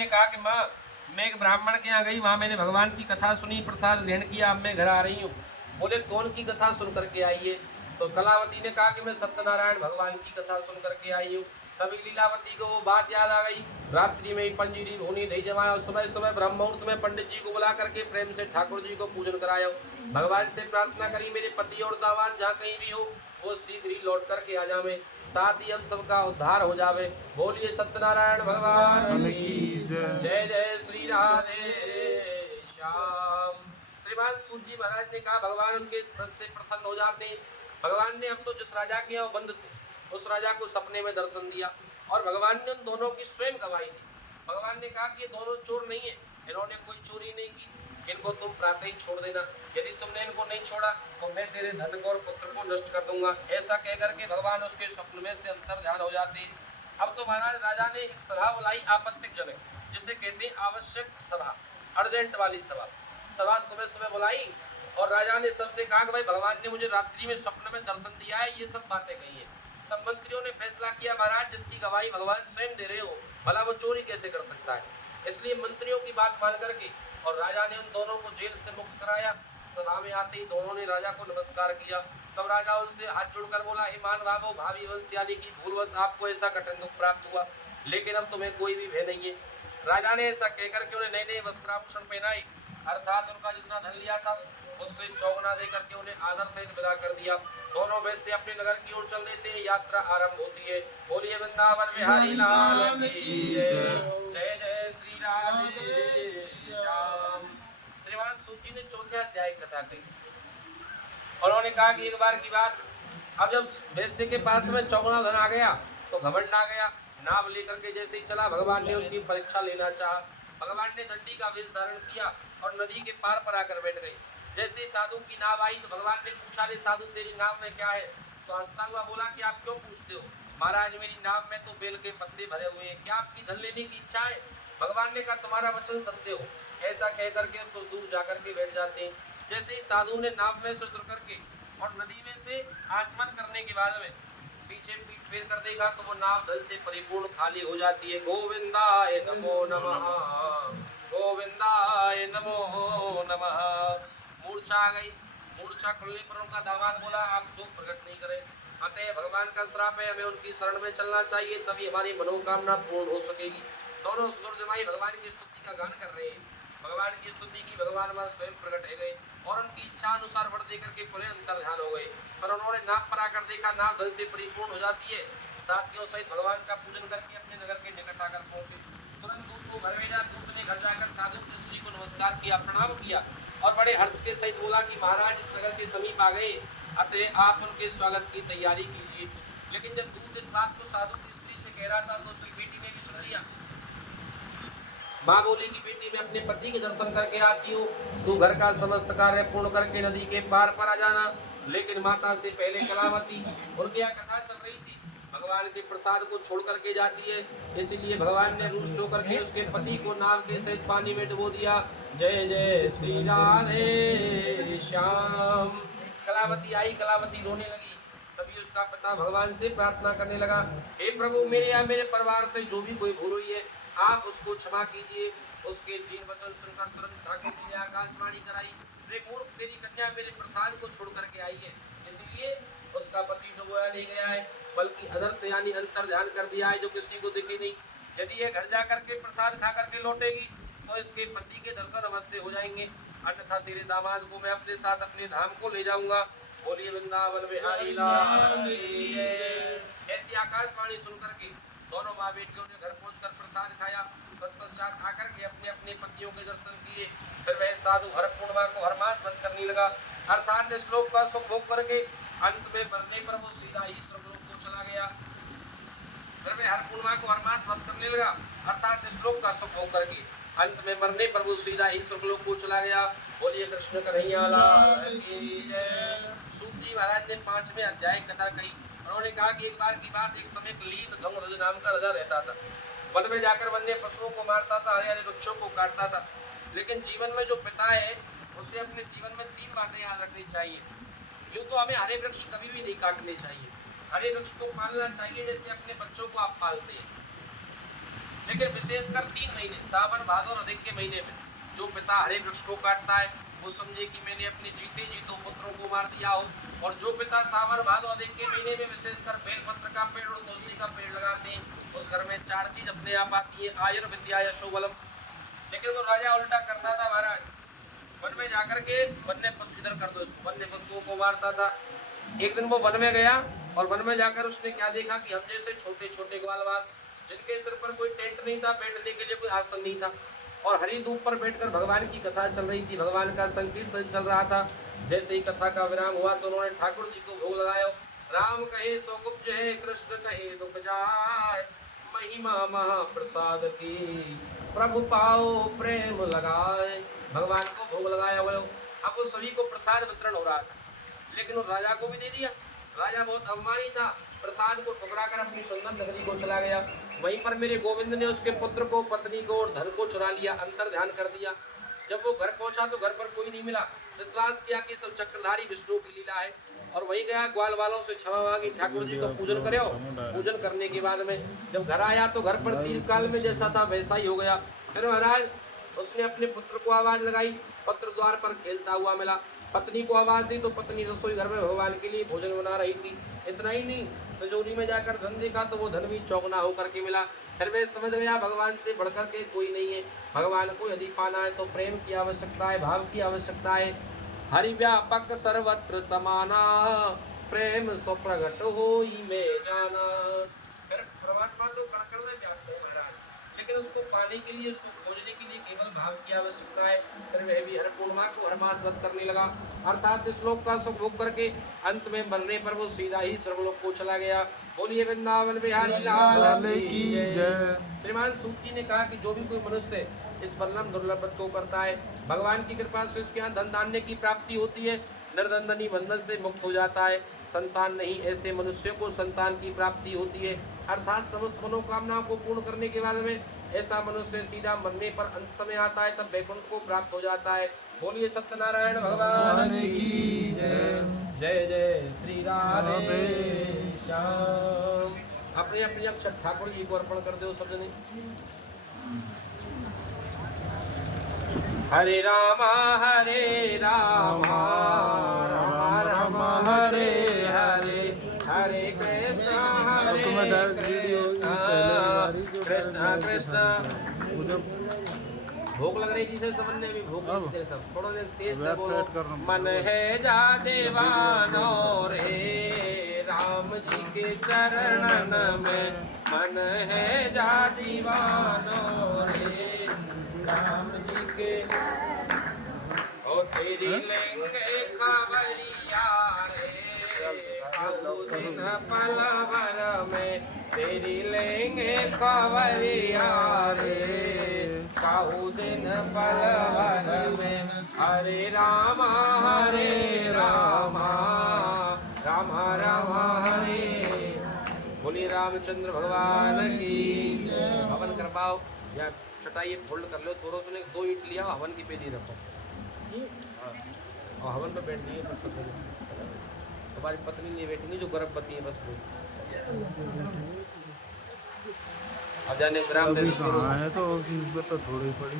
ने कहा कि माँ मैं एक ब्राह्मण के यहाँ गई, वहाँ मैंने भगवान की कथा सुनी, प्रसाद ग्रहण किया, अब मैं घर आ रही हूँ। बोले कौन की कथा सुन करके आई है? तो कलावती ने कहा कि मैं सत्यनारायण भगवान की कथा सुन करके आई हूँ। तभी लीलावती को वो बात याद आ गई। रात्रि में ही पंजीरी धूनी दही जमाया और सुबह सुबह ब्रह्म मुहूर्त में पंडित जी को बुला करके प्रेम से ठाकुर जी को पूजन कराया। भगवान से प्रार्थना करी मेरे पति और दामाद जहाँ कहीं भी हो वो शीघ्र ही लौट करके आ जावे, साथ ही हम सबका उद्धार हो जावे। बोलिए सत्यनारायण भगवान की जय। जय श्री राधे श्याम। श्रीमान सूत जी महाराज ने कहा भगवान उनके स्पर्श से प्रसन्न हो जाते हैं। भगवान ने हम तो जिस राजा के यहाँ बंद थे उस राजा को सपने में दर्शन दिया और भगवान ने उन दोनों की स्वयं गवाही दी। भगवान ने कहा कि ये दोनों चोर नहीं है, इन्होंने कोई चोरी नहीं की, इनको तुम प्रातः ही छोड़ देना, यदि तुमने इनको नहीं छोड़ा तो मैं तेरे धन को और पुत्र को नष्ट कर दूंगा। ऐसा कहकर के भगवान उसके स्वप्न में से अंतर ध्यान हो जाते हैं। अब तो महाराज राजा ने एक सभा बुलाई आपत्तिजनक, जिसे कहते हैं आवश्यक सभा, अर्जेंट वाली सभा। सभा सुबह सुबह बुलाई और राजा ने सबसे कहा कि भाई भगवान ने मुझे रात्रि में स्वप्न में दर्शन दिया है, ये सब बातें कही है। तब मंत्रियों ने फैसला किया महाराज जिसकी गवाही भगवान स्वयं दे रहे हो भला वो चोरी कैसे कर सकता है। इसलिए मंत्रियों की बात मान करके और राजा ने उन दोनों को जेल से मुक्त कराया। सभा में आते ही दोनों ने राजा को नमस्कार किया। तब राजा उनसे हाथ जोड़कर बोला, हे मान भावो भावी वंश यानी कि भूलवश आपको ऐसा कठिन दुख प्राप्त हुआ, लेकिन अब तुम्हें कोई भी भय नहीं है। राजा ने ऐसा कहकर के उन्हें नए नए वस्त्राभूषण पहनाए, अर्थात उनका जितना धन लिया था उससे चौगुना देकर के उन्हें आदर सहित विदा कर दिया। दोनों वैसे अपने नगर की ओर चल देते हैं, यात्रा आरंभ होती है। बोलिए वृंदावन बिहारी लाल की जय। जय जय श्री राधे श्याम। श्रीमान सूची ने चौथे अध्याय की कथा कही। उन्होंने कहा कि एक बार की बात, अब जब वैश्य के पास में चौगुना धन आ गया तो घमंड आ गया। नाव लेकर के जैसे ही चला भगवान ने उनकी परीक्षा लेना चाहा। भगवान ने दंडी का वेश धारण किया और नदी के पार पर आकर बैठ गए। जैसे ही साधु की नाव आई तो भगवान ने पूछा, रे साधु तेरी नाव में क्या है? तो हंसता हुआ बोला कि आप क्यों पूछते हो? महाराज मेरी नाव में तो बेल के पत्ते भरे हुए हैं, क्या आपकी धन लेने की इच्छा है? भगवान ने कहा तुम्हारा वचन सत्य हो। ऐसा कह करके तो दूर जाकर के बैठ जाते हैं। जैसे ही साधु ने नाव में से उतर करके और नदी में से आचमन करने के बाद में पीछे पीठ फेर कर देखा तो वो नाव धन से परिपूर्ण खाली हो जाती है। गोविंदाय नमो नमः, गोविंदाय नमो नमः। मूर्छा आ गई। मूर्छा खुलने पर उनका दामाद बोला, आप शोक प्रकट नहीं करें, अतः भगवान का श्राप है, हमें उनकी शरण में चलना चाहिए, तभी हमारी मनोकामना पूर्ण हो सकेगी। दोनों सुरजमाई भगवान की स्तुति का गान कर रहे हैं। भगवान की स्तुति की, भगवान वहां स्वयं प्रकट हो गए और उनकी इच्छा अनुसार वर देकर के पुनः अंतर ध्यान हो गए। पर उन्होंने नाव पर आकर देखा नाव धन से परिपूर्ण हो जाती है। साथियों सहित भगवान का पूजन करके अपने नगर के निकट आकर पहुंचे। तुरंत दूत को घर भेजा। दूत ने घर जाकर साधु श्री को नमस्कार किया, प्रणाम किया और बड़े हर्ष के सहित बोला कि महाराज इस नगर के समीप आ गए, अतः आप उनके स्वागत की तैयारी कीजिए। लेकिन जब दूत इस बात को साधु की स्त्री से कह रहा था तो उसकी बेटी ने भी सुन लिया। माँ बोली की बेटी मैं अपने पति के दर्शन करके आती हूँ, तू घर का समस्त कार्य पूर्ण करके नदी के पार पर आ जाना। लेकिन माता से पहले कलावती उनके यहाँ कथा चल रही थी, भगवान के प्रसाद को छोड़ करके जाती है, इसीलिए भगवान ने रुष्ट होकर के उसके पति को नाव के सहित पानी में डुबो दिया। जय जय श्री राधे श्याम। कलावती आई, कलावती रोने लगी। तभी उसका पिता भगवान से प्रार्थना करने लगा, हे प्रभु मेरे या मेरे परिवार से जो भी कोई भूल हुई है आप उसको क्षमा कीजिए। उसके तीन वचन सुनकर तुरंत ठाकुर जी ने आकाशवाणी कराई, रे मूर्ख तेरी कन्या मेरे प्रसाद को छोड़ करके आई है, इसलिए उसका पति डुबोया नहीं गया है बल्कि अदर से यानी अंतर ध्यान कर दिया है जो किसी को दिखे नहीं। यदि ये घर जा करके प्रसाद खा करके लौटेगी तो इसके पति के दर्शन अवश्य हो जाएंगे, अन्यथा तेरे दामाद को मैं अपने साथ अपने धाम को ले जाऊंगा। बोलिए वृंदावन बिहारी लाल की जय। ऐसी आकाशवाणी सुनकर के दोनों माँ बेटियों ने घर पहुंचकर प्रसाद खाया। तत्पश्चात आकर के अपने अपने पतियों के दर्शन किए। फिर वह साधु हर पूर्णिमा को हर मास बंद करने लगा, अर्थात श्लोक का सुख भोग करके अंत में मरने पर वो सीधा ही स्वर्गलोक को चला गया। फिर वह हर पूर्णिमा को हर मास बंद करने लगा, अर्थात श्लोक का सुख भोग करके अंत में मरने पर वो सीधा ही स्वर्गलोक को चला गया। बोलिए कृष्ण कन्हैया लाल की जय। सूत जी महाराज ने 5वें अध्याय कथा कही। उन्होंने कहा कि एक बार की बात, एक समय लील ध्वंग नाम का राजा रहता था। वन में जाकर वन्य पशुओं को मारता था, हरे हरे वृक्षों को काटता था। लेकिन जीवन में जो पिता है उसे अपने जीवन में 3 बातें याद रखनी चाहिए। यूँ तो हमें हरे वृक्ष कभी भी नहीं काटने चाहिए, हरे वृक्ष को पालना चाहिए जैसे अपने बच्चों को आप पालते हैं। लेकिन विशेषकर 3 महीने सावन भादो और अधिक के महीने में जो पिता हरे वृक्ष को काटता है वो समझे कि मैंने अपने जीते जी 2 पुत्रों को मार दिया हो। और जो पिता सावन भादो अधिक के महीने में विशेषकर बेलपत्र का पेड़ और तुलसी का पेड़ लगाते हैं उस घर में 4 चीज अपने आप आती है, आयुर्विद्या यशो बलम। लेकिन वो राजा उल्टा करता था महाराज, वन में जाकर के वन्य पशु इधर कर दो इसको, वन्य पशुओं को मारता था। एक दिन वो वन में गया और वन में जाकर उसने क्या देखा कि हम जैसे छोटे छोटे ग्वालवाल जिनके सिर पर कोई टेंट नहीं था, बैठने के लिए कोई आसन नहीं था और हरी धूप पर बैठकर भगवान की कथा चल रही थी, भगवान का संकीर्तन चल रहा था। जैसे ही कथा का विराम हुआ तो उन्होंने ठाकुर जी को भोग लगाया। राम कहे सो कुब्ज है, कृष्ण कहे दुख जाए, महिमा महाप्रसाद की प्रभु पाओ प्रेम लगाए। भगवान को भोग लगाया हुआ। अब वो सभी को प्रसाद वितरण हो रहा था, लेकिन उस राजा को भी दे दिया। राजा बहुत अभिमानी था, प्रसाद को ठुकरा कर अपनी सुंदर नगरी को चला गया। वहीं पर मेरे गोविंद ने उसके पुत्र को, पत्नी को और धन को चुरा लिया, अंतर ध्यान कर दिया। जब वो घर पहुंचा तो घर पर कोई नहीं मिला। विश्वास किया कि सब चक्रधारी विष्णु की लीला है और वहीं गया, ग्वाल वालों से क्षमा मांगी, ठाकुर जी को पूजन करे। पूजन करने के बाद में जब घर आया तो घर पर दीर्घकाल में जैसा था वैसा ही हो गया। फिर महाराज उसने अपने पुत्र को आवाज लगाई, पत्र द्वार पर खेलता हुआ मिला। पत्नी को आवाज दी तो पत्नी रसोई घर में भगवान के लिए भोजन बना रही थी। इतना ही नहीं, तिजोरी में जाकर धन देखा तो वो धन भी चौगना होकर के मिला। फिर वे समझ गया भगवान से बढ़कर के कोई नहीं है। भगवान को यदि पाना है तो प्रेम की आवश्यकता है, भाव की आवश्यकता है। हरि व्यापक सर्वत्र समाना, प्रेम सो प्रगट होई में जाना। फिर परमात्मा तो कण-कण में व्याप्त है महाराज, लेकिन उसको पाने के लिए, उसको खोजने के लिए केवल भाव की आवश्यकता है। फिर वह भी हर पूर्णिमा को हर मास व्रत करने लगा, अर्थात इस लोक का सुख भोग करके अंत में मरने पर वो सीधा ही स्वर्गलोक को चला गया। बोलिए वृंदावन बिहारी लाल की जय। श्रीमान सूत जी ने कहा कि जो भी कोई मनुष्य इस परम दुर्लभ व्रत को करता है, भगवान की कृपा से उसके यहाँ धन धान्य की प्राप्ति होती है, निर्धनधनी बंधन से मुक्त हो जाता है। संतान नहीं, ऐसे मनुष्य को संतान की प्राप्ति होती है, अर्थात समस्त मनोकामनाओं को पूर्ण करने के बाद में ऐसा मनुष्य सीधा मरने पर अंत समय आता है, तब वैकुंठ को प्राप्त हो जाता है। बोलिए सत्यनारायण भगवान की जय। जय जय श्री राधे श्याम। अपने अपने अक्षर ठाकुर जी को अर्पण कर दो सब जने। हरे रामा राम राम हरे हरे, हरे कृष्णा कृष्णा कृष्णा। भूख लग रही थी समझने भी, भूख लगी सब, थोड़ा देर तेज से बोलो। मन है जा दीवानो रे राम जी के चरणन में, मन है जा दीवानो रे राम जी के। ओ तेरी लेंगे खबरिया रे दिन पल भर में, तेरी लेंगे खबरिया रे काहू दिन पल भर में। हरे राम राम राम हरे। बोलिए रामचंद्र भगवान की। हवन कर पाओ या चटाई फोल्ड कर लो, थोड़ा सा 2 ईंट लिया, हवन की पेदी रखो और हवन पे बैठ जाइए। तुम्हारी पत्नी नहीं बैठेंगी जो गर्भवती है, बस वो। अब जाने ग्राम दे है तो थोड़ी पड़ी।